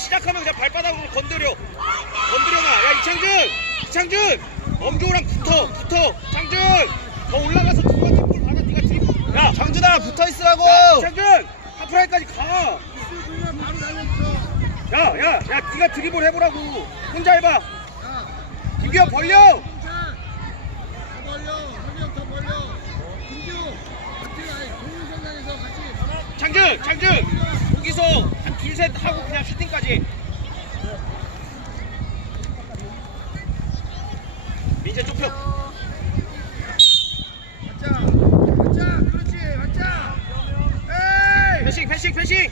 시작하면 그냥 발바닥으로 건드려. 건드려놔. 야 이창준, 이창준, 엄조랑 붙어, 붙어. 창준, 더 올라가서 두 번째 볼 받아. 네가 드리블. 야, 장준아 붙어 있으라고. 야, 이창준, 하프라인까지 가. 야, 야, 야, 네가 드리블 해보라고. 혼자 해봐. 김기현 벌려. 창준, 창준. 거기서 한 둘 셋 하고 그냥 슈팅까지. 민재 좁혀. 패싱, 패싱, 패싱.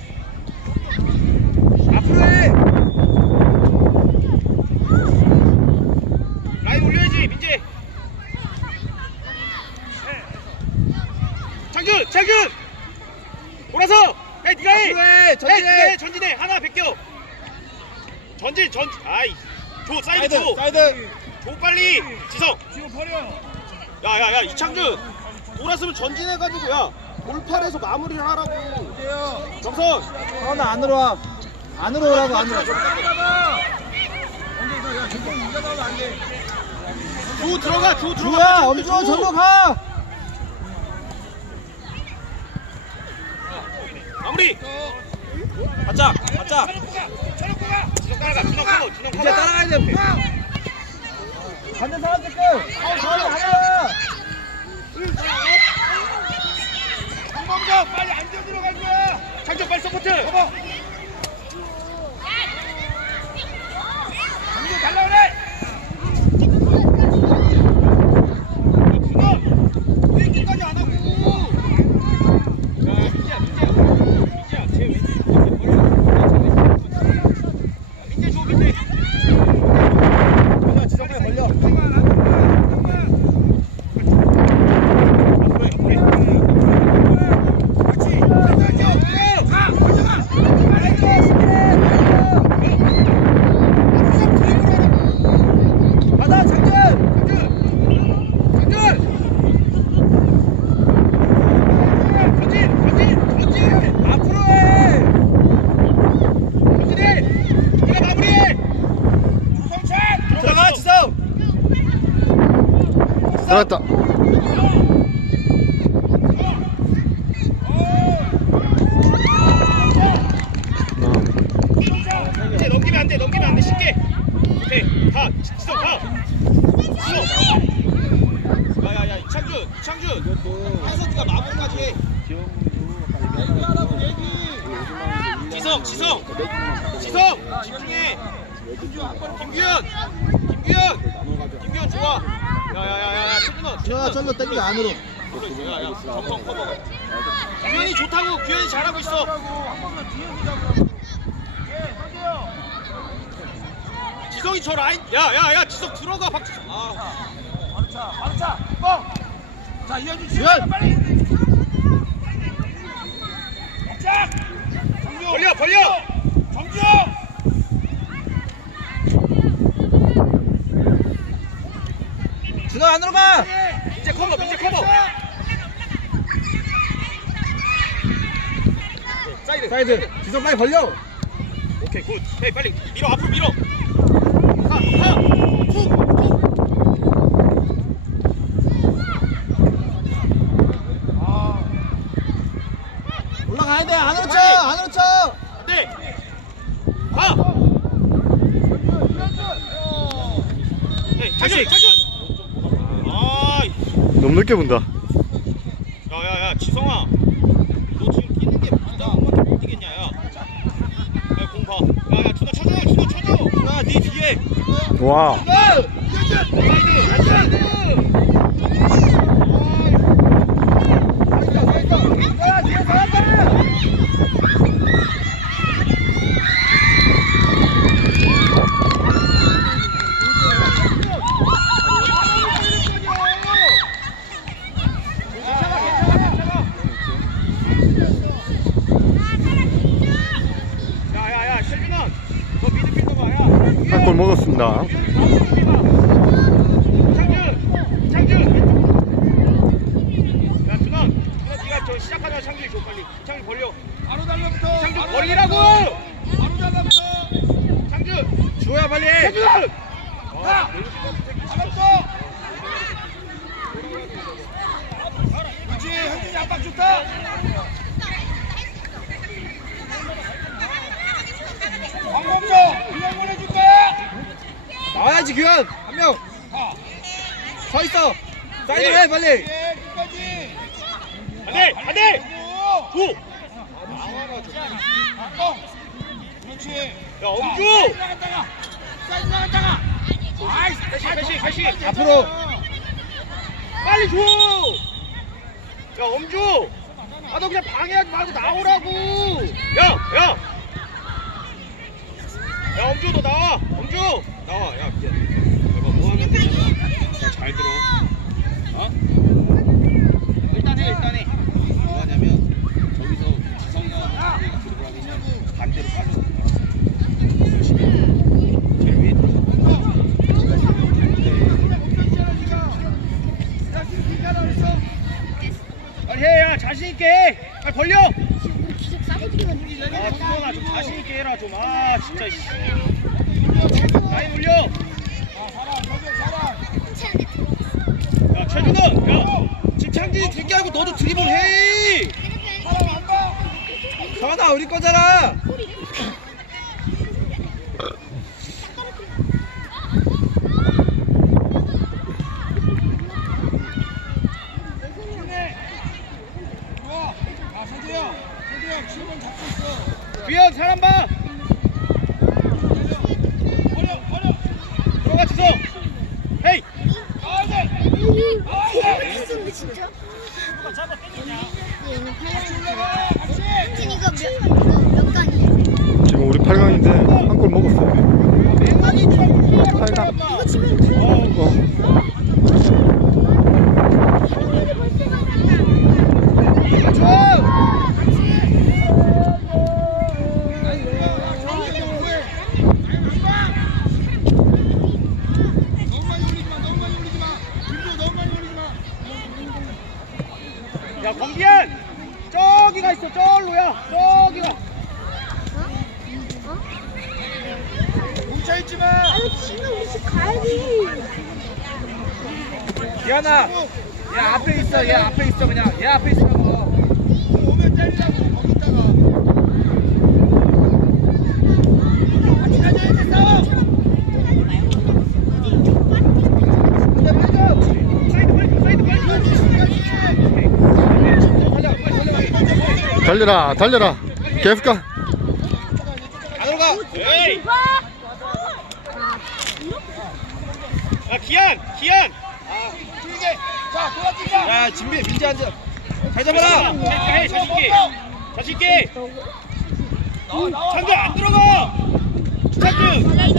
앞으로 해. 라인 올려야지, 민재. 창준, 창준. 돌아서. 야, 네가 해. 전진해. 해, 네가 해, 전진해. 하나 베껴. 전진, 전. 아이. 줘, 사이드 줘. 사이드 사이드. 줘 빨리. 지성. 뒤로 버려. 야야야 이창준 돌았으면 전진해가지고 야 돌팔에서 마무리를 하라고 정선 하나 안으로 와. 안으로 오라고 안으로. 잡아. 야안 돼. 조 들어가 조 들어가 주야 엄주원 절로 가. 마무리 준영 커버 이제 따라가야 돼. 반대 사람 댓글. 한범정 빨리 앉아 들어갈 거야. 창준 빨리 서포트 봐봐. 강조 달라 그래. 준영 왜 이렇게까지 안 하고 야 민재야 민재야 민재야 쟤 왼쪽 민재 줘 민재 주야 지성 빨리 걸려. 잠깐만 안 잠깐만. 앞으로 해 앞으로 해 같이. 가. 가자. 가자 장준. 장준! 전진! 전진! 전진! 앞으로 해. 전진해! 네가 마무리해! 조성찬. 들어가 지성. 지성. 야야야, 이창준, 이창준. 해. 지성, 지성, 지성, 집중해. 김규현, 김규현 좋아. 절로 당겨 안으로. 규현이 좋다고, 규현이 잘하고 있어. 한번더 뒤에 보자고. 예, 서세요. 지성이 저 라인, 야야야, 지성 들어가 박지. 아. 바로 차, 바로 차. 뻥. 자, 이현주 씨. 주현! 빨리. 짝. 정규. 벌려, 벌려. 정규. 준아 안으로 가. 이제 커버, 이제 커버. 사이드. 지성 빨리 벌려. 오케이, 굿. 헤이, 빨리 밀어, 앞으로 밀어. 가, 가. 툭, 툭. 올라가야 돼. 안으로 쳐. 안으로 쳐. 안 돼. 가. 헤이, 장준, 장준. 아이. 너무 늦게 본다. 야야야 지성아 너 지금 뛰는 게 부담 엄마한테 못 뛰겠냐 야 야공 봐. 야야 준호 쳐줘 준호 쳐줘 야네 뒤에 와. 사이드 사이드 야야야 실빈원 너 미드필더 봐야 한 골 먹었습니다. 창준 잡았어. 그렇지, 현준이 압박 좋다. 황공정, 그냥 보내줄 거야. 나와야지 규현 한 명. 서 있어. 사이드 예. 해 빨리. 안돼 안돼 고. 구 어. 그렇지. 야, 엄주! 사이드 나갔다가. 사이드 나갔다가. 아이스, 패시, 패시, 패시. 앞으로. 빨리 줘! 야, 엄주! 아, 너 그냥 방해하지 말고 나오라고! 야, 야! 야, 엄주, 너 나와! 엄주! 나와, 야, 이제. 내가 뭐 하면 되냐? 자, 잘 들어. 어? 일단 해, 일단 해. 뭐 하냐면, 저기서 지성이 형 들어가면 반대로 빠져. 열심히 해. 제일 위에 있다. 빨리 해, 야, 자신있게 해! 빨리 벌려! 우리 기적 싸가지게 만들지. 아, 두원아 좀 자신 있게 해라 좀. 아, 진짜 씨. 라인 올려. 야, 최준원. 야, 지금 창진이 들게 하고 너도 드리블 해. 성환아 우리 거잖아. 아, 선재야. 선재야, 7번 잡고 있어. 비현 사람 봐. 버려, 버려. 들어가 주소. 헤이. 아, 네. 했었는데 진짜. 얘는 팔 올라가, 같이. 진 이거 몇 이거 몇 강이야? 지금 우리 8강인데 한 골 먹었어. 팔강 이거 지금 팔 어. 너무 많이 올리지 마, 너무 많이 올리지 마. 김도 너무 많이 올리지 마. 야, 권기현. 저기가 있어. 저로야. 저기가. 뭉쳐있지 마. 아유 지금 우리 집 가야지. 기현아. 얘 앞에 있어. 얘 앞에 있어 그냥. 얘 앞에 있으라고. 오면 때리라고, 거기다가. 같이 가자, 이제 싸워. 근데 먼저. 사이드 빨리, 사이드 빨리. 달려 빨리 달려. 달려라, 달려라. 계속 가. 안으로 가. 에이. 야, 기한, 기한. 길게. 자, 돌아뛰자. 야 진비 민지 앉아. 잘 잡아라. 해, 자신 있게. 자신 있게. 나와, 나와. 창규 안 들어가. 창규.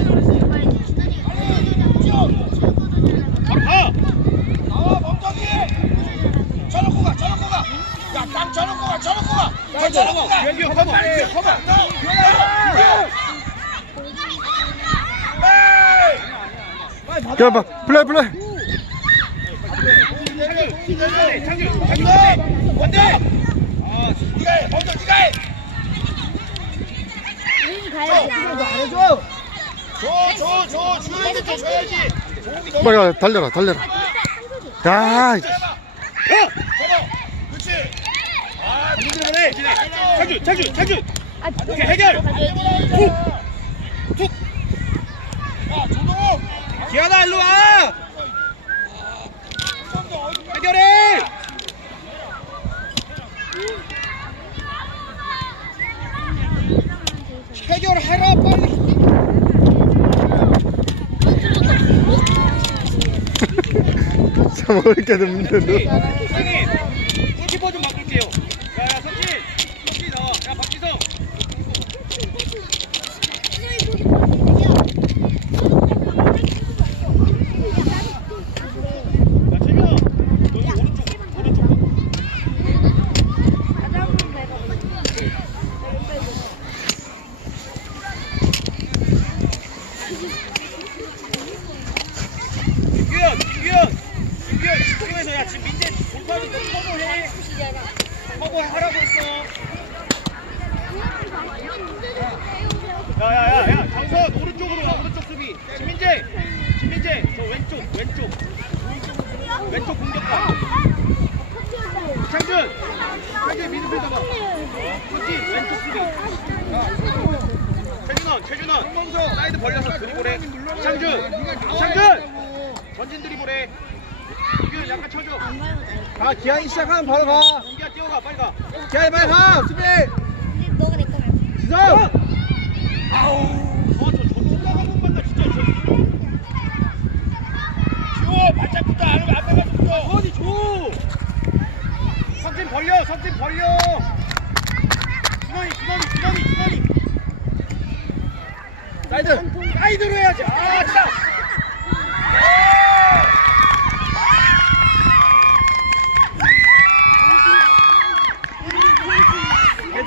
줘. 줘, 줘, 줘. 주현이한테 줘야지. 조국이 너무 빨리 가. 달려라, 달려라. 야, 이- 해봐. 어. 접어. 그렇지. 아, 힘들만 해. 창규, 창규. 아, 오케이, 해결. 툭. 툭. 야, 조동욱. 기현아 일로 와. 해결해. 해결하라 빨리. 참 어렵게 됐는데. 형님, 골키퍼 좀 바꿀게요. 야, 야, 석진. 석진 나와. 야, 박지성. 야, 재민아. 여기 오른쪽, 오른쪽. 김규현, 김규현. 김규현, 집중해서. 야, 지금 민재 돌파하는 거 커버해. 커버하라고 했어. 야야야야 장선 오른쪽으로 와 오른쪽 수비 진민재 이제 저 왼쪽 왼쪽 왼쪽 공격가 창준 창준 미드필더가 그렇지 왼쪽 수비 최준원 최준원 사이드 벌려서 드리블해 창준 창준 전진 드리블해 이규 약간 쳐줘. 가 기한이 시작하면 바로 가. 공기야 뛰어가 빨리 가. 기한이 빨리 가 수비! 근데 너가 내 거야. 지성 어저 저거 올라가는 것만 나 진짜 저 지호 발짝부터 안 하면 앞에 가서 붙어. 어디 줘. 석진 벌려 석진 벌려. 준원이 준원이 준원이 준원이. 사이드 사이드로 해야지.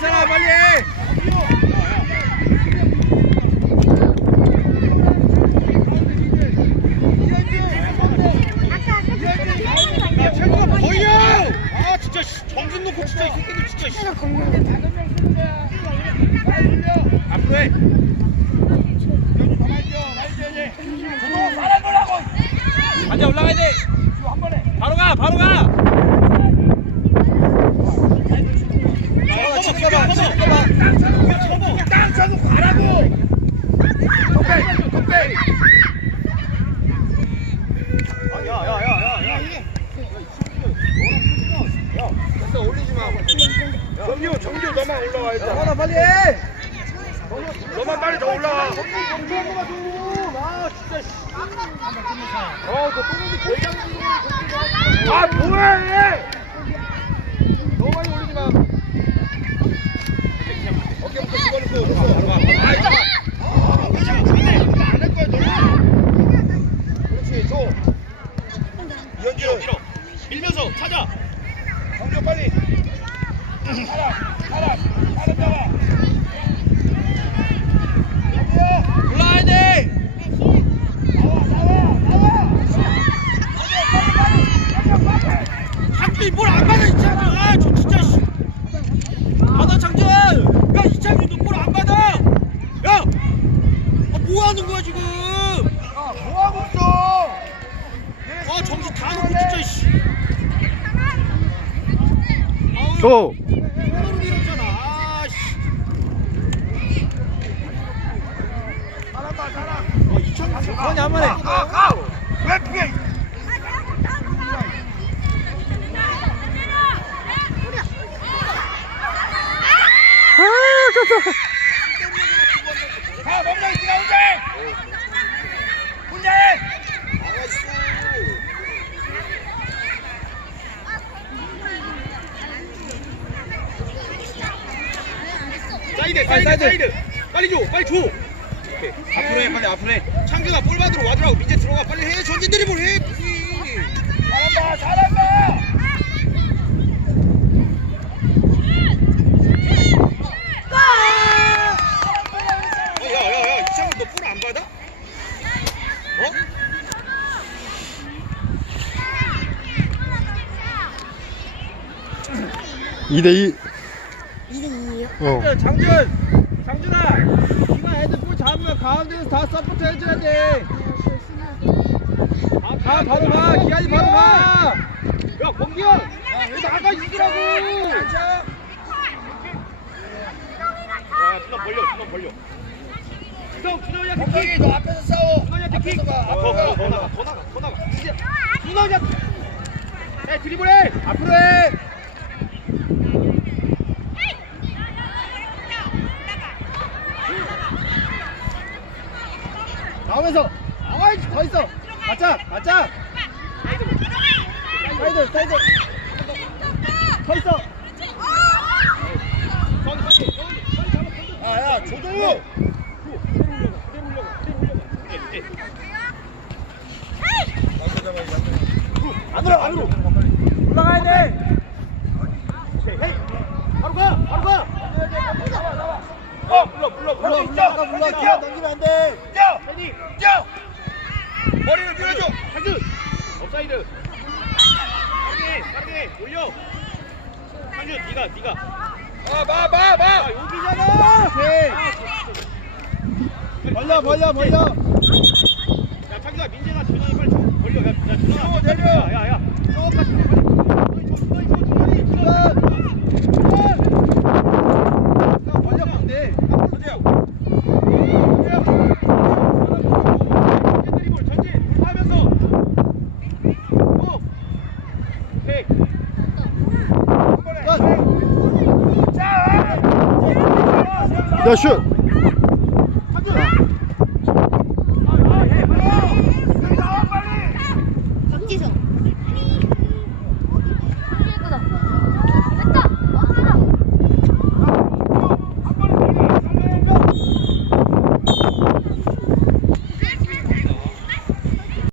아 빨리 해 야 최고가 벌려 아 진짜 씨, 정신 놓고 진짜 이 새끼들 진짜 씨. 앞으로 해 준호 잘한 거라고 반대 올라가야 돼 지호 한 번에 바로 가 바로 가 야, 쳐, 쳐봐, 쳐, 쳐봐, 쳐, 쳐봐. 쳐. 쳐봐. 땅 차고 가라고 덕배 덕배 아, 야, 야, 야, 야, 야, 이게. 야, 됐어 올리지 마 정규 정규 너만 올라와 일단 하나 빨리 해 너만 빨리 더 올라와 아, 진짜. 씨. 아 뭐해 너무 많이 올리지 마 어깨부터 집어넣고 바로 가 바로 가 괜찮아 안할 거야 너는 그렇지 줘 이현주 밀어. 밀면서 찾아. 정규 빨리 사람 사람 사람 잡아 정규 올라가야 돼 나와 나와 나와 장준이 뭘안 받아, 있잖아. 아, 저 진짜. 씨. 받아 장준 야, 이창준 너뭘안 받아? 야! 아, 뭐 하는 거야, 지금? 뭐 하고 있어 아, 정신 다 놓고 진짜, 씨. 아우, 오 손으로 밀었잖아. 아, 씨. 잘한다 잘한다 아, 이창준. 아니 한 번에 가가왜 피해 아, 졌어. 가 멈춰 있지가 혼자 해 혼자 해 사이드, 빨리, 사이드, 사이드. 사이드. 빨리 줘, 빨리 줘. 오케이. 앞으로 해 빨리 앞으로 해 창규가 볼 받으러 와주라고 민재 들어가 빨리 해 전진 드리블 해 잘한다 잘한다 야야야 이창규 너볼 안 받아? 어? 2대2 2대2예요? 어 장준 장준아 네가 애들 볼 잡으면 가운데서 다 서포트 해줘야 돼 가 바로 가 기한이 바로 가. 야 권기현. 왜 나가 있으라고. 야 준호 벌려 준호 벌려. 준호 준호야 태킹 너 앞에서 싸워. 준호야 가 더, 나가 더 나가. 더 나가. 이제 준호야 야 드리블 해. 앞으로 해. 나오면서. 아이 더 있어 맞자 맞자 사이드 사이드. 더 있어. 저기 저기 저기 저기 잡아 야야 조동우. 안으로 안으로. 올라가야 돼. 헤이 바로 가 바로 가. 어 불러 불러 물러. 불러 물러 아까 물러 기한 넘기면 안돼. 뛰어. 뛰어 머리를 밀어줘. 상준 업사이드. 빠르게 빠르게 올려. 상준 니가 니가. 봐봐봐 봐 아 여기잖아. 오케이. 벌려 벌려 벌려. 야 민재가 민재가 준원이 빨리 줘. 벌려. 야, 야 준원아. 줘, 내려. 야야야. 저까지 빨리 줘 준원이 줘 준원이 준원이 벌려 뭔데? 드리블 전진 하면서 오 오케이 한 번에. 자. 야, 슛!